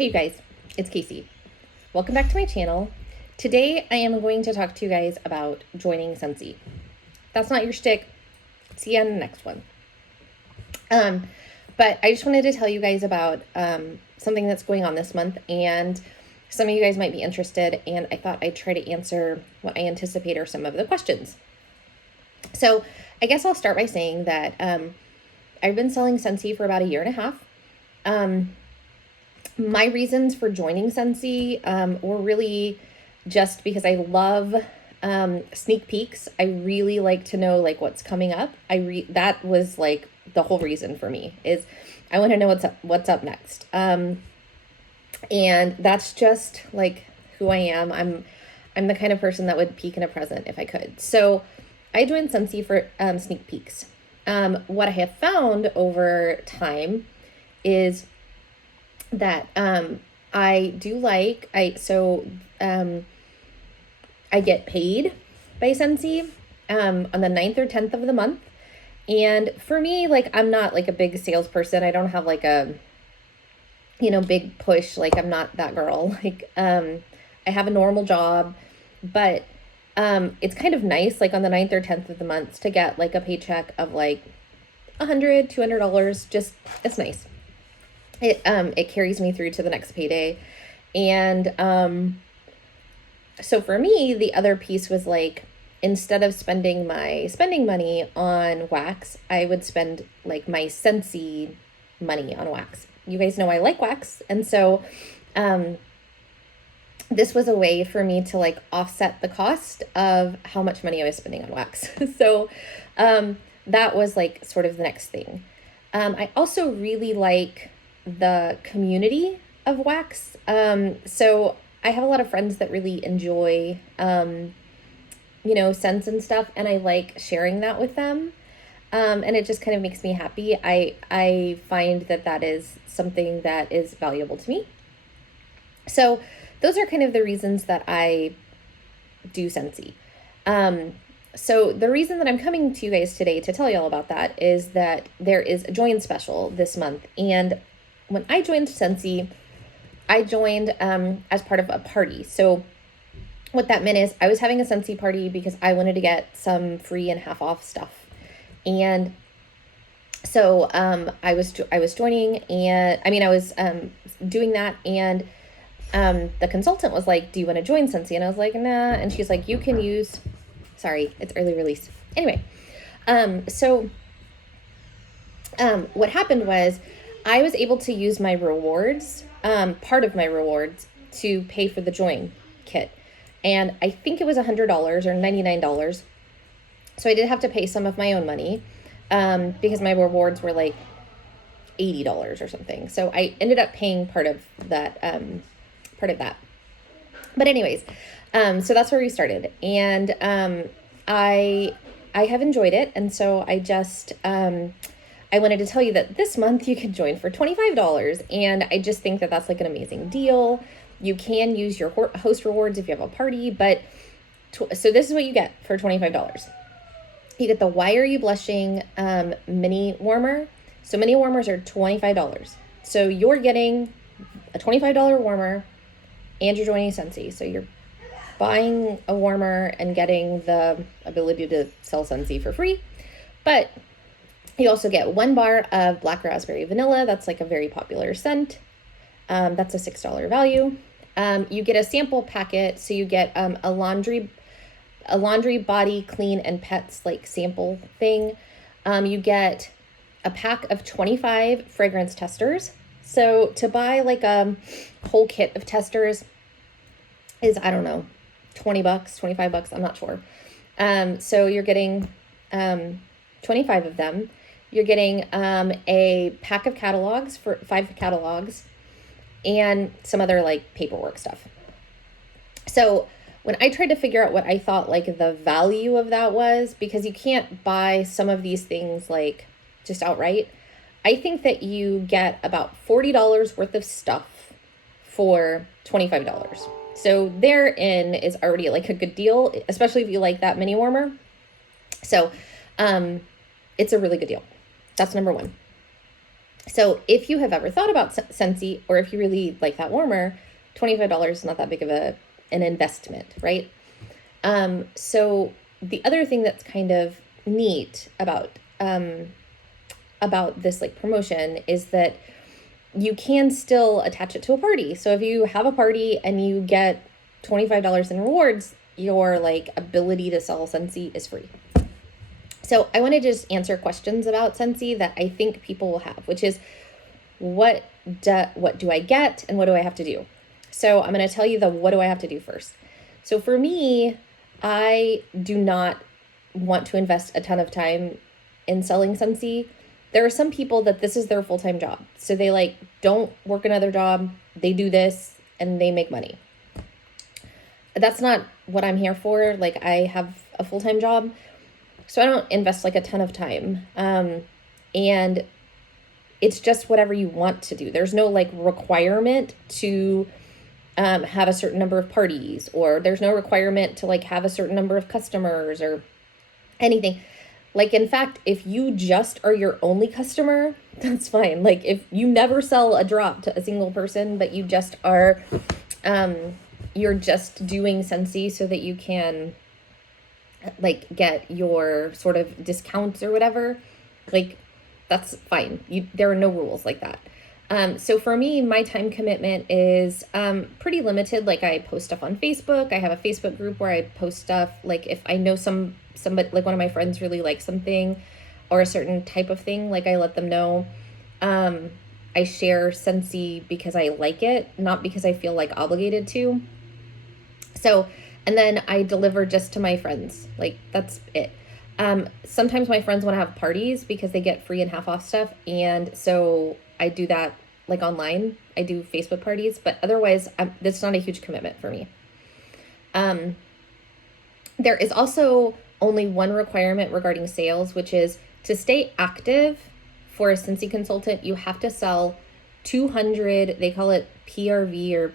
Hey you guys, it's Casey. Welcome back to my channel. Today I am going to talk to you guys about joining Scentsy. That's not your shtick. See you on the next one. But I just wanted to tell you guys about something that's going on this month, and some of you guys might be interested, and I thought I'd try to answer what I anticipate are some of the questions. So I guess I'll start by saying that I've been selling Scentsy for about a year and a half. My reasons for joining Scentsy were really just because I love sneak peeks. I really like to know like what's coming up. That was like the whole reason for me, is I want to know what's up next. And that's just like who I am. I'm the kind of person that would peek in a present if I could. So I joined Scentsy for sneak peeks. What I have found over time is that I do like, I get paid by Scentsy on the 9th or 10th of the month. And for me, like, I'm not like a big salesperson. I don't have like a, big push. Like, I'm not that girl. Like, I have a normal job, but it's kind of nice, like on the 9th or 10th of the month, to get like a paycheck of like $100, $200. Just, it's nice. It carries me through to the next payday. And so for me, the other piece was like, instead of spending my spending money on wax, I would spend like my Scentsy money on wax. You guys know I like wax. And so this was a way for me to like offset the cost of how much money I was spending on wax. So that was like sort of the next thing. I also really like the community of wax. So I have a lot of friends that really enjoy, scents and stuff, and I like sharing that with them. And it just kind of makes me happy. I find that is something that is valuable to me. So those are kind of the reasons that I do Scentsy. So the reason that I'm coming to you guys today to tell you all about that is that there is a join special this month. And when I joined Scentsy, I joined as part of a party. So what that meant is I was having a Scentsy party because I wanted to get some free and half off stuff. And so I was joining, and I was doing that, and the consultant was like, "Do you want to join Scentsy?" And I was like, "Nah." And she's like, "You can use," sorry, it's early release. Anyway, what happened was I was able to use my rewards, part of my rewards, to pay for the join kit. And I think it was $100 or $99. So I did have to pay some of my own money because my rewards were like $80 or something. So I ended up paying part of that. But anyways, so that's where we started. And I have enjoyed it. And so I just... I wanted to tell you that this month you can join for $25, and I just think that that's like an amazing deal. You can use your host rewards if you have a party, but so this is what you get for $25. You get the Why Are You Blushing mini warmer. So mini warmers are $25. So you're getting a $25 warmer, and you're joining Scentsy. So you're buying a warmer and getting the ability to sell Scentsy for free. But you also get 1 bar of Black Raspberry Vanilla. That's like a very popular scent. That's a $6 value. You get a sample packet. So you get a laundry body clean and pets like sample thing. You get a pack of 25 fragrance testers. So to buy like a whole kit of testers is, I don't know, $20, $25, I'm not sure. So you're getting 25 of them. You're getting a pack of catalogs, for 5 catalogs, and some other like paperwork stuff. So when I tried to figure out what I thought like the value of that was, because you can't buy some of these things like just outright, I think that you get about $40 worth of stuff for $25. So therein is already like a good deal, especially if you like that mini warmer. So it's a really good deal. That's number one. So if you have ever thought about Scentsy, or if you really like that warmer, $25 is not that big of an investment, right? So the other thing that's kind of neat about this like promotion is that you can still attach it to a party. So if you have a party and you get $25 in rewards, your like ability to sell Scentsy is free. So I want to just answer questions about Scentsy that I think people will have, which is what do I get and what do I have to do? So I'm going to tell you the what do I have to do first. So for me, I do not want to invest a ton of time in selling Scentsy. There are some people that this is their full-time job. So they like don't work another job, they do this and they make money. That's not what I'm here for. Like I have a full-time job, so I don't invest like a ton of time. And it's just whatever you want to do. There's no like requirement to have a certain number of parties, or there's no requirement to like have a certain number of customers or anything. Like, in fact, if you just are your only customer, that's fine. Like if you never sell a drop to a single person, but you just are, you're just doing Scentsy so that you can like get your sort of discounts or whatever, like that's fine. There are no rules like that. So for me, my time commitment is pretty limited. Like I post stuff on Facebook. I have a Facebook group where I post stuff. Like if I know somebody, like one of my friends really likes something or a certain type of thing, like I let them know. I share Scentsy because I like it, not because I feel like obligated to. So, and then I deliver just to my friends. Like that's it. Sometimes my friends want to have parties because they get free and half off stuff. And so I do that like online. I do Facebook parties, but otherwise that's not a huge commitment for me. There is also only one requirement regarding sales, which is to stay active for a Scentsy consultant, you have to sell 200, they call it PRV or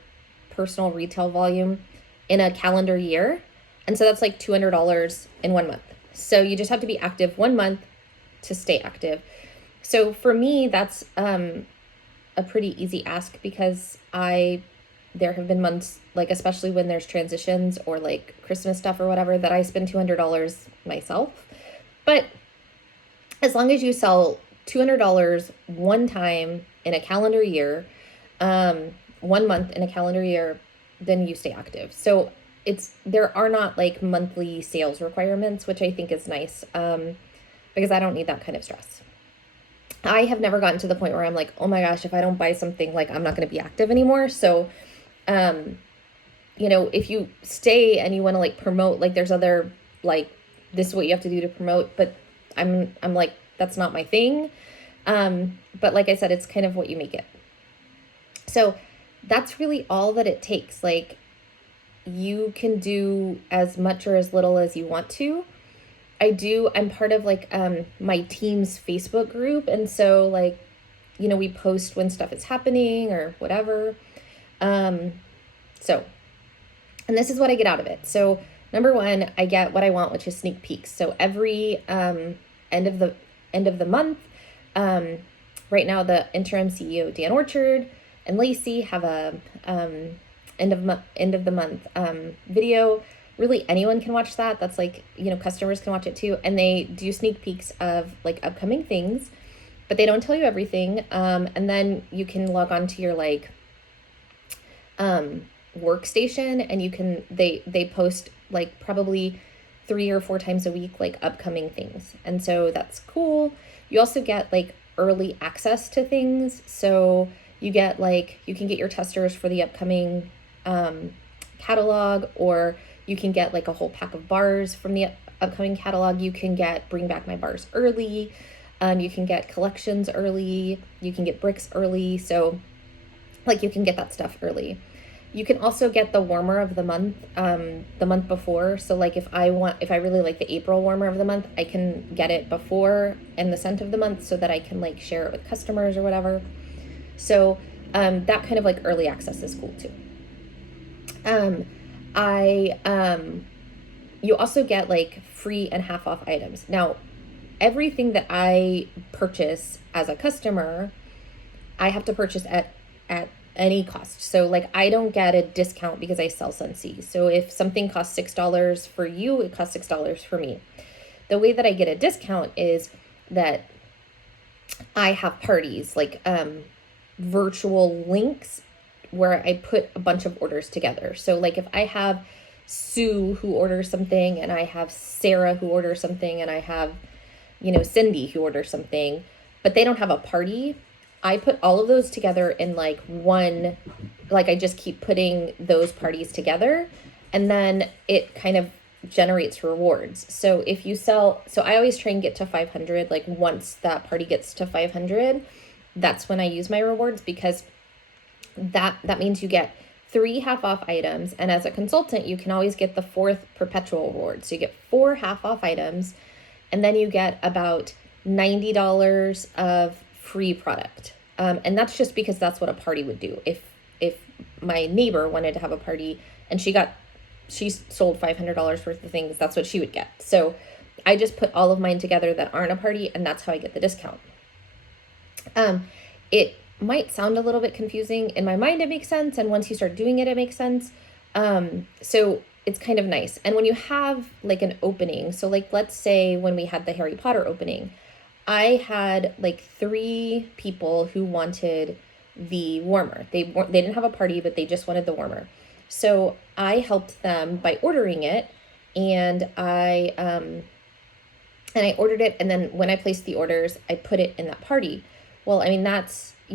personal retail volume in a calendar year. And so that's like $200 in 1 month. So you just have to be active 1 month to stay active. So for me, that's a pretty easy ask because there have been months, like especially when there's transitions or like Christmas stuff or whatever, that I spend $200 myself. But as long as you sell $200 one time in a calendar year, 1 month in a calendar year, then you stay active. So there are not like monthly sales requirements, which I think is nice, because I don't need that kind of stress. I have never gotten to the point where I'm like, oh my gosh, if I don't buy something, like I'm not going to be active anymore. So, if you stay and you want to like promote, like there's other, like this is what you have to do to promote, but I'm like, that's not my thing. But like I said, it's kind of what you make it. So that's really all that it takes. Like you can do as much or as little as you want to. I'm part of like my team's Facebook group, and so like we post when stuff is happening or whatever. And this is what I get out of it. So number one, I get what I want, which is sneak peeks. So every end of the month, right now the interim CEO Dan Orchard and Lacey have a end of the month video. Really anyone can watch that. That's like, customers can watch it too. And they do sneak peeks of like upcoming things, but they don't tell you everything. And then you can log on to your like workstation, and they post like probably 3 or 4 times a week, like upcoming things. And so that's cool. You also get like early access to things. So you get like, you can get your testers for the upcoming catalog, or you can get like a whole pack of bars from the upcoming catalog. You can get Bring Back My Bars early. You can get collections early. You can get bricks early. So like you can get that stuff early. You can also get the warmer of the month before. So like if I really like the April warmer of the month, I can get it before and the scent of the month so that I can like share it with customers or whatever. So that kind of like early access is cool too. You also get like free and half off items. Now, everything that I purchase as a customer I have to purchase at any cost. So like I don't get a discount because I sell Scentsy. So if something costs $6 for you, it costs $6 for me. The way that I get a discount is that I have parties, like virtual links where I put a bunch of orders together. So like if I have Sue who orders something, and I have Sarah who orders something, and I have, Cindy who orders something, but they don't have a party, I put all of those together in like one, like I just keep putting those parties together, and then it kind of generates rewards. So if you sell, so I always try and get to 500, like once that party gets to 500, that's when I use my rewards, because that means you get 3 half off items, and as a consultant you can always get the 4th perpetual reward. So you get 4 half off items, and then you get about $90 of free product. And that's just because that's what a party would do. If my neighbor wanted to have a party and she sold $500 worth of things, that's what she would get. So I just put all of mine together that aren't a party, and that's how I get the discount. It might sound a little bit confusing. In my mind, it makes sense. And once you start doing it, it makes sense. So it's kind of nice. And when you have like an opening, so like, let's say when we had the Harry Potter opening, I had like 3 people who wanted the warmer. They didn't have a party, but they just wanted the warmer. So I helped them by ordering it, and I ordered it. And then when I placed the orders, I put it in that party. Well, I mean, that's, I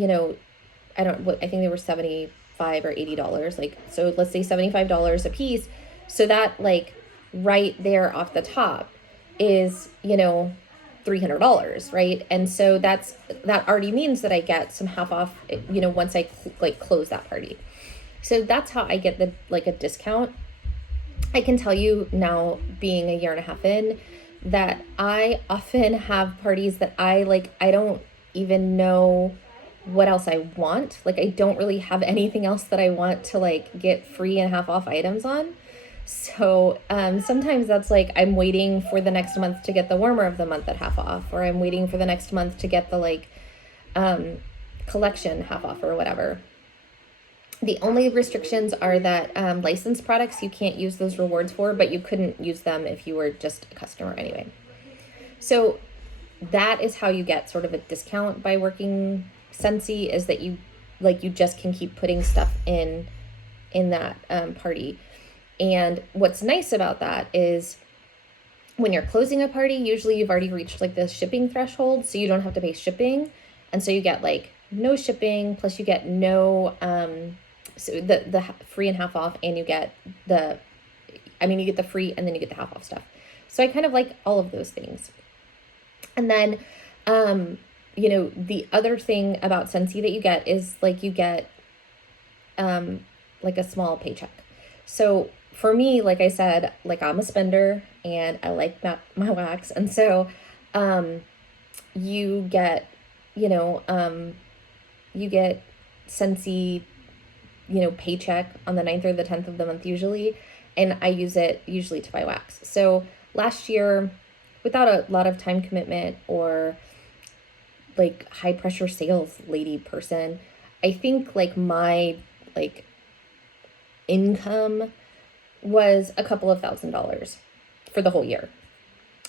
think they were $75 or $80. Like, so let's say $75 a piece. So that like right there off the top is, $300, right? And so that already means that I get some half off, once I close that party. So that's how I get a discount. I can tell you now, being a year and a half in, that I often have parties that I don't even know what else I want. Like, I don't really have anything else that I want to get free and half off items on. So sometimes that's like I'm waiting for the next month to get the warmer of the month at half off, or I'm waiting for the next month to get the collection half off or whatever. The only restrictions are that licensed products you can't use those rewards for, but you couldn't use them if you were just a customer anyway. So that is how you get sort of a discount by working Scentsy, is that you just can keep putting stuff in that party. And what's nice about that is when you're closing a party, usually you've already reached the shipping threshold, so you don't have to pay shipping. And so you get no shipping, plus you get no, so the free and half off, and you get you get the free and then you get the half off stuff. So I kind of like all of those things. And then, the other thing about Scentsy that you get is you get a small paycheck. So for me, like I said, I'm a spender and I like my wax. And so you get, Scentsy, paycheck on the 9th or the 10th of the month usually. And I use it usually to buy wax. So last year, without a lot of time commitment or high pressure sales lady person, I think my income was a couple of $1,000s for the whole year.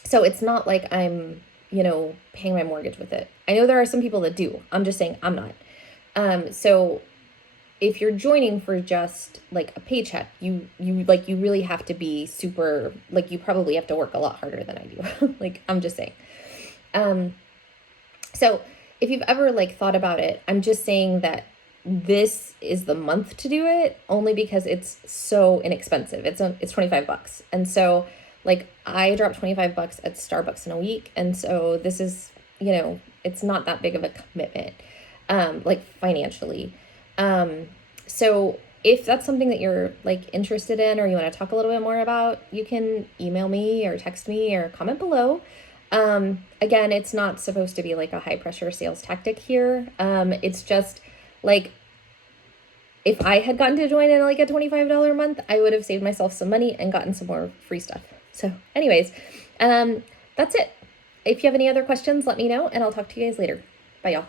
So it's not like I'm, paying my mortgage with it. I know there are some people that do. I'm just saying I'm not. So if you're joining for just a paycheck, you really have to be super, you probably have to work a lot harder than I do. I'm just saying. So if you've ever thought about it, I'm just saying that this is the month to do it, only because it's so inexpensive. It's $25. And so I dropped $25 at Starbucks in a week. And so this is, it's not that big of a commitment, financially. So if that's something that you're interested in, or you want to talk a little bit more about, you can email me or text me or comment below. Again, it's not supposed to be a high pressure sales tactic here. It's just if I had gotten to join in a $25 a month, I would have saved myself some money and gotten some more free stuff. So anyways, that's it. If you have any other questions, let me know, and I'll talk to you guys later. Bye, y'all.